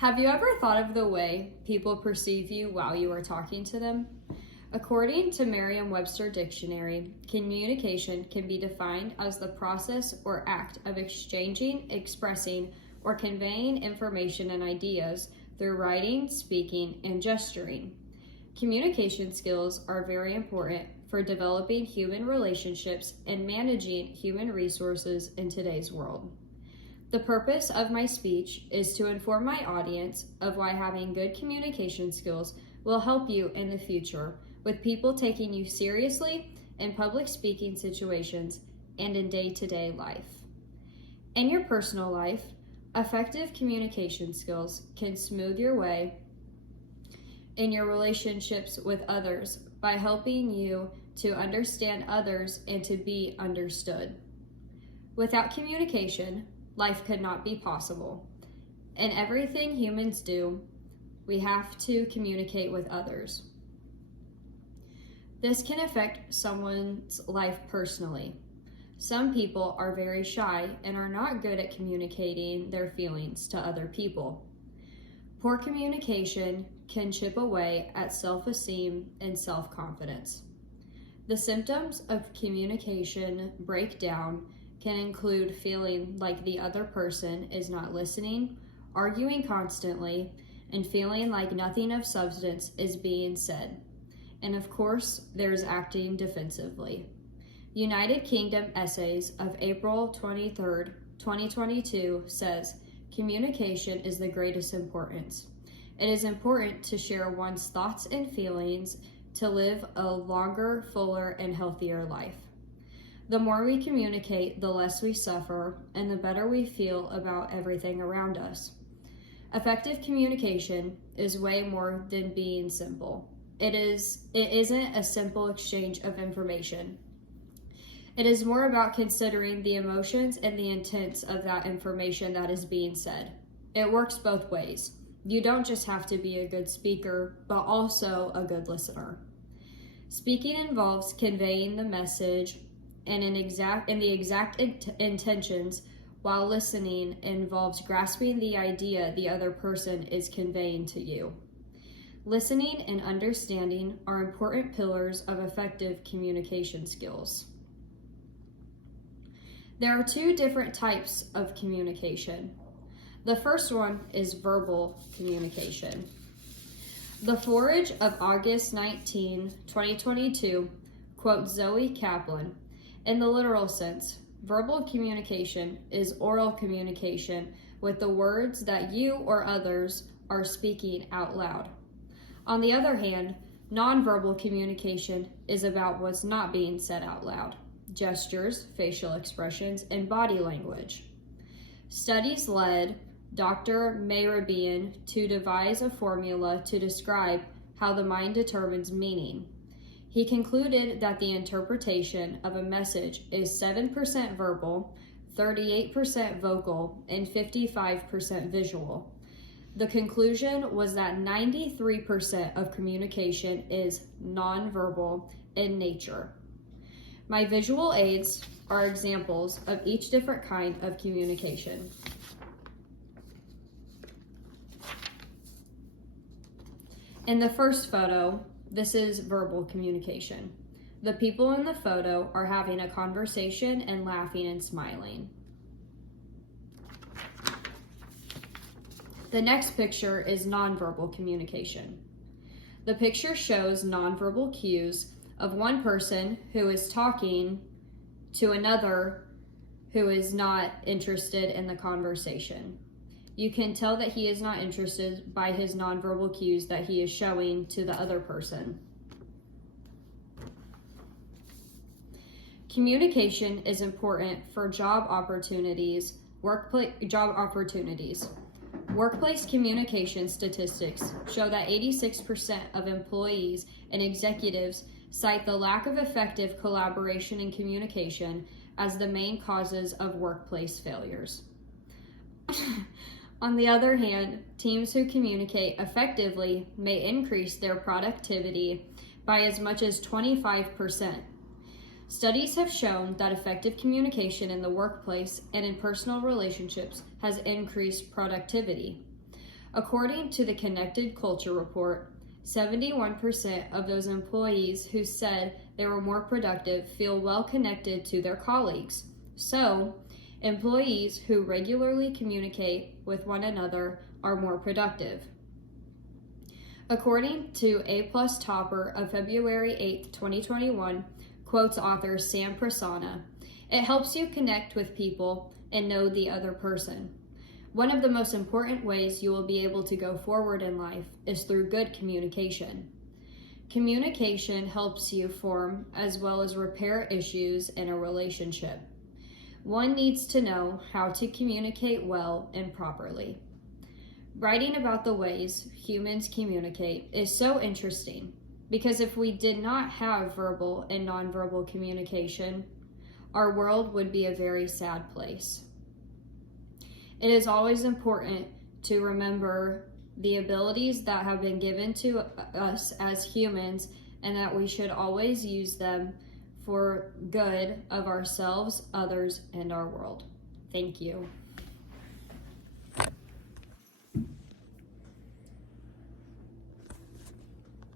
Have you ever thought of the way people perceive you while you are talking to them? According to Merriam-Webster Dictionary, communication can be defined as the process or act of exchanging, expressing, or conveying information and ideas through writing, speaking, and gesturing. Communication skills are very important for developing human relationships and managing human resources in today's world. The purpose of my speech is to inform my audience of why having good communication skills will help you in the future with people taking you seriously in public speaking situations and in day-to-day life. In your personal life, effective communication skills can smooth your way in your relationships with others by helping you to understand others and to be understood. Without communication, life could not be possible. In everything humans do, we have to communicate with others. This can affect someone's life personally. Some people are very shy and are not good at communicating their feelings to other people. Poor communication can chip away at self-esteem and self-confidence. The symptoms of communication breakdown can include feeling like the other person is not listening, arguing constantly, and feeling like nothing of substance is being said. And of course, there's acting defensively. United Kingdom Essays of April 23rd, 2022 says, "Communication is the greatest importance. It is important to share one's thoughts and feelings to live a longer, fuller, and healthier life. The more we communicate, the less we suffer, and the better we feel about everything around us." Effective communication is way more than being simple. It isn't a simple exchange of information. It is more about considering the emotions and the intents of that information that is being said. It works both ways. You don't just have to be a good speaker, but also a good listener. Speaking involves conveying the message and the exact intentions, while listening involves grasping the idea the other person is conveying to you. Listening and understanding are important pillars of effective communication skills. There are two different types of communication. The first one is verbal communication. The Forage of August 19, 2022 quotes Zoe Kaplan. In the literal sense, verbal communication is oral communication with the words that you or others are speaking out loud. On the other hand, nonverbal communication is about what's not being said out loud: gestures, facial expressions, and body language. Studies led Dr. Mehrabian to devise a formula to describe how the mind determines meaning. He concluded that the interpretation of a message is 7% verbal, 38% vocal, and 55% visual. The conclusion was that 93% of communication is nonverbal in nature. My visual aids are examples of each different kind of communication. In the first photo, this is verbal communication. The people in the photo are having a conversation and laughing and smiling. The next picture is nonverbal communication. The picture shows nonverbal cues of one person who is talking to another who is not interested in the conversation. You can tell that he is not interested by his nonverbal cues that he is showing to the other person. Communication is important for job opportunities. Workplace communication statistics show that 86% of employees and executives cite the lack of effective collaboration and communication as the main causes of workplace failures. On the other hand, teams who communicate effectively may increase their productivity by as much as 25%. Studies have shown that effective communication in the workplace and in personal relationships has increased productivity. According to the Connected Culture Report, 71% of those employees who said they were more productive feel well connected to their colleagues. So, employees who regularly communicate with one another are more productive. According to A+ Topper of February 8, 2021, quotes author Sam Prasanna, it helps you connect with people and know the other person. One of the most important ways you will be able to go forward in life is through good communication. Communication helps you form as well as repair issues in a relationship. One needs to know how to communicate well and properly. Writing about the ways humans communicate is so interesting because if we did not have verbal and nonverbal communication, our world would be a very sad place. It is always important to remember the abilities that have been given to us as humans and that we should always use them for good of ourselves, others, and our world. Thank you.